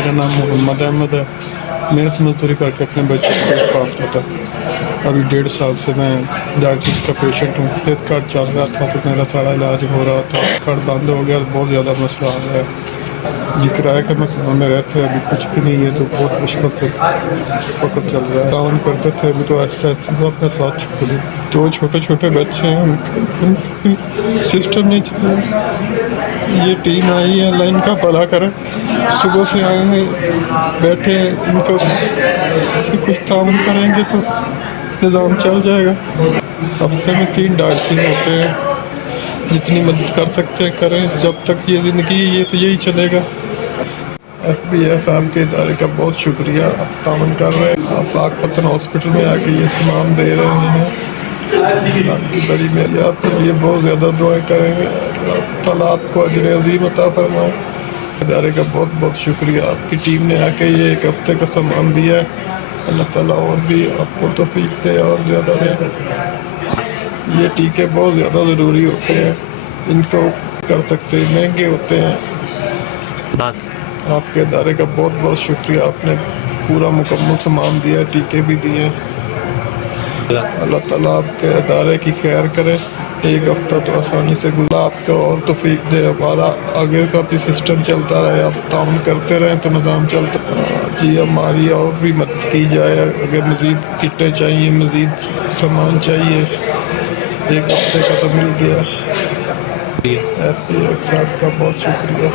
मेरा नाम मोहम्मद अहमद है। मेहनत मजदूरी करके अपने बच्चों को पेट पालता था। अभी 1.5 साल से मैं डायलिसिस का पेशेंट हूँ। हेल्थ कार्ड चल रहा था तो मेरा सारा इलाज हो रहा था। कार्ड बंद हो गया तो बहुत ज़्यादा मसला आ रहा है। जी किराए के मकान में रहते हैं, अभी कुछ भी नहीं है तो बहुत मुश्किल से वक्त चल रहा है। काम करते थे, अभी तो आहिस्ता आहिस्ता सब अपने साथ छोड़ दिए। दो छोटे छोटे बच्चे हैं, उनके सिस्टम नहीं चल रहा। ये टीम आई है, अल्लाह इनका भला करे। सुबह से आए हैं, बैठे हैं, इनको कुछ ताउन करेंगे तो निज़ाम चल जाएगा। हफ्ते में 3 डायलिसिस होते हैं। जितनी मदद कर सकते हैं करें, जब तक ये ज़िंदगी है ये तो यही चलेगा। FBF आपके इदारे का बहुत शुक्रिया, आप ताउन कर रहे हैं। आप पाकपतन हॉस्पिटल में आके ये सामान दे रहे हैं। आपकी बड़ी मेरी आपके लिए बहुत ज़्यादा दुआएं करेंगे। अल्लाह ताला आपको अजर अज़ीम अता फरमाए। इदारे का बहुत बहुत शुक्रिया, आपकी टीम ने आके ये 1 हफ्ते का सामान दिया है। अल्लाह ताला और भी आपको तौफीक दे और ज़्यादा दे। ये टीके बहुत ज़्यादा ज़रूरी होते हैं, इनको कर सकते महंगे होते हैं। बात आपके इदारे का बहुत बहुत शुक्रिया, आपने पूरा मुकम्मल सामान दिया, टीके भी दिए। अल्लाह ताला आपके इदारे की खैर करे। 1 हफ्ता तो आसानी से गुजरा, आपका और तौफीक दे, हमारा आगे का भी सिस्टम चलता रहे। आप ताउन करते रहें तो निज़ाम चलता जी। हमारी और भी मदद की जाए, अगर मज़ीद किटें चाहिए, मज़ीद सामान चाहिए। 1 हफ्ते का तो मिल गया। FBF साहब का बहुत शुक्रिया।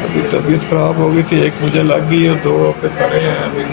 अभी तबीयत ख़राब हो गई थी, 1 मुझे लग गई और 2 पे पड़े हैं अभी।